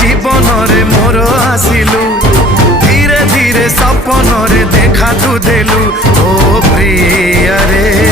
जीवन रे मोर आसिलु धीरे धीरे सपन रे देखा तू देलु ओ प्रिय रे।